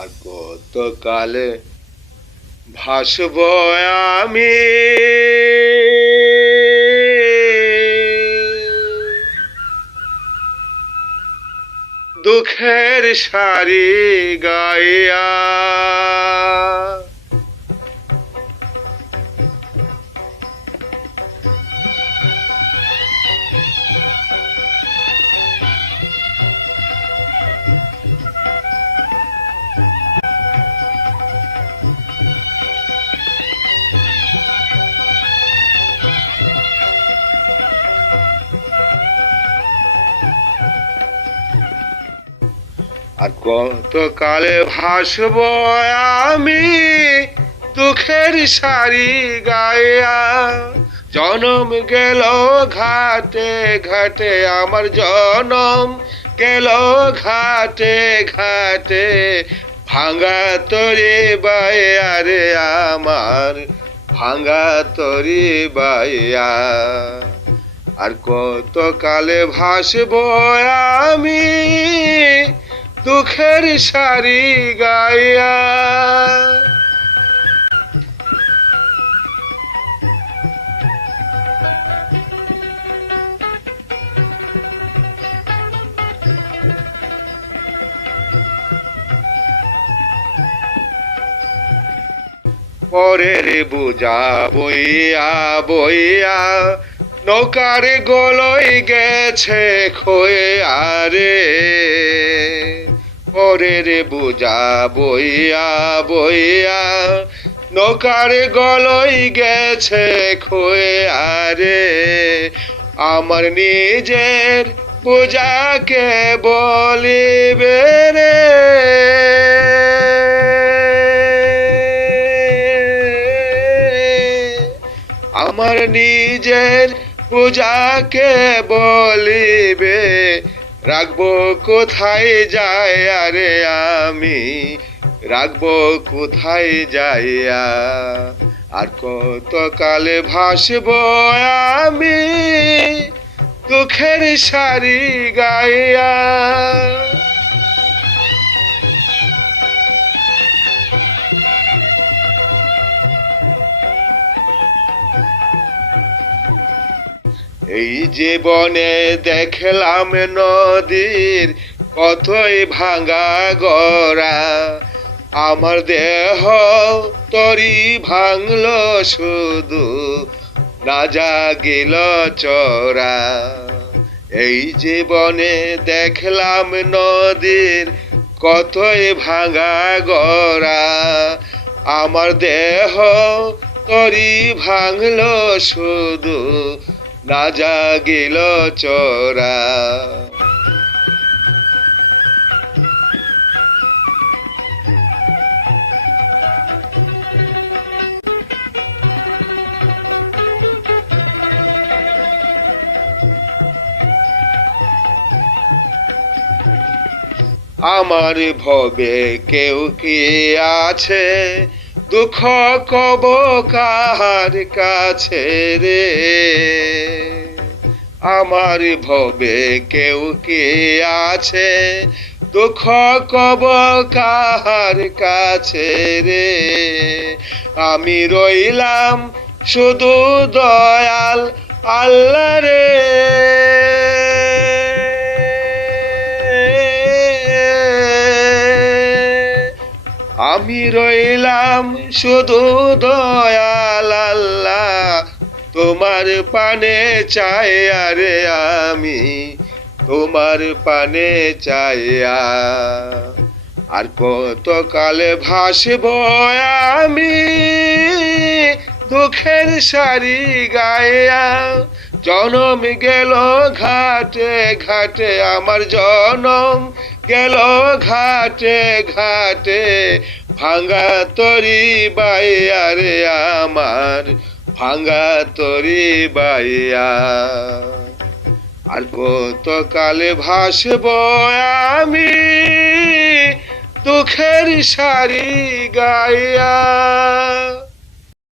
আর কত কালে ভাসব আমি দুঃখের সারি গাইয়া। আর কত কালে ভাসব আমি দুঃখের সারি গাইয়া। জনম গেল ঘাটে ঘাটে, আমার জনম গেল ঘাটে ঘাটে, ভাঙা তরি বাইয়া রে আমার ভাঙা তরি বাইয়া। আর কত কালে ভাসব আমি দুঃখের সারি গাইয়া। পরের বোঝা বইয়া বইয়া নৌকার গলই গেছে খোয়া রে। পরের বোঝা বইয়া বইয়া নৌকার গলই গেছে খোয়া রে। আমার নিজের বোঝাকে বলিবে রে, আমার নিজের পূজাকে বলিবে। রাখবো কোথায় যায় আরে আমি, রাখবো কোথায় যাইয়া। আর কত কালে ভাসব আমি দুঃখের সারি গাইয়া। এই জীবনে দেখলাম নদীর কতই ভাঙা গড়া। আমার দেহ তরি ভাঙল শুধু, না জাগিল চরা। এই জীবনে দেখলাম নদীর কতই ভাঙা গড়া। আমার দেহ তরি ভাঙল শুধু, না জাগিল চরা। আমার ভবে কেউ কি আছে, দুঃখ কব কাহার কাছে রে। আমার ভবে কেউ কি আছে, দুঃখ কব কাহার কাছে রে। আমি রইলাম শুধু দয়াল আল্লাহ রে। আমি রইলাম শুধু দয়াল আল্লাহ, তোমার পানে চাই আরে আমি তোমার পানে চাইয়া। আর কত কালে ভাসব আমি দুঃখের সারি গাইয়া। জনম গেল ঘাটে ঘাটে, আমার জনম গেল ঘাটে ঘাটে, ভাঙা তরি বাইয়া রে আমার ভাঙা তরি বাইয়া। আর কত কালে ভাসব আমি দুঃখের সারি গাইয়া।